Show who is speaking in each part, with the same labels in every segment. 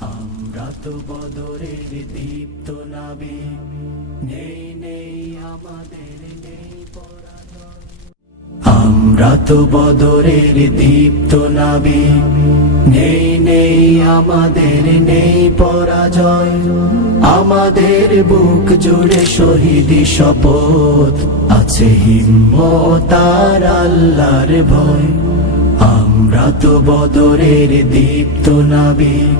Speaker 1: আমরা তো বদরের দীপ্ত নাবি। নেই নেই আমাদের, নেই আমরা তো বদরের দীপ্ত নাবি। নেই নেই আমাদের, নেই পরাজয়। আমাদের বুক জুড়ে শহীদি শপথ আছে হিম্মত আর আল্লাহর ভয়। আমরা তো বদরের দীপ্ত নাবি।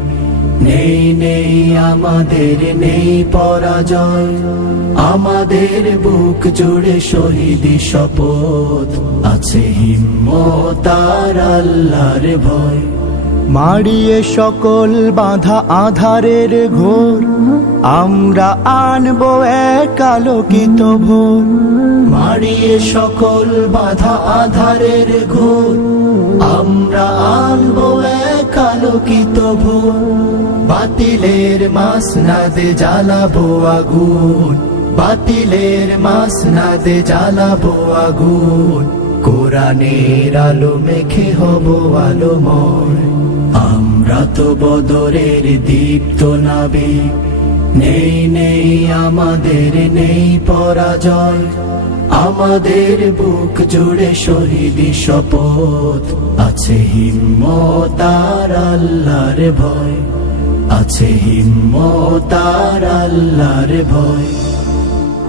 Speaker 1: নেই নেই আমাদের নেই পরাজয়। আমাদের বুক জুড়ে শহীদি শপথ আছে হিম্মত আর আল্লাহর ভয়।
Speaker 2: মারিয়ে সকল বাধা আধারের ঘোর আমরা আনব এক আলোকিত ভোর।
Speaker 1: মারিয়ে সকল বাধা আধারের ঘোর আমরা আনব এক আলোকিত ভোর। বাতিলের মাসনাদে জ্বালাবো আগুন। বাতিলের মাসনাদে জ্বালাবো আগুন। কোরআনের আলো মেখে হব আলোময় আমরা তো বদরের দীপ্ত নাবিক। নেই নেই, আমাদের নেই পরাজয়। আমাদের বুক জুড়ে শহীদি শপথ। আছে হিম্মত আর আল্লাহর ভয়। আছে হিম্মত আর আল্লাহর ভয়।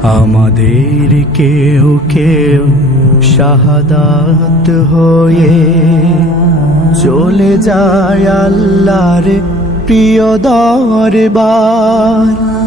Speaker 2: আমাদের কেউ কেউ শাহাদাত হয়ে চলে যায় আল্লাহর প্রিয় দরবার।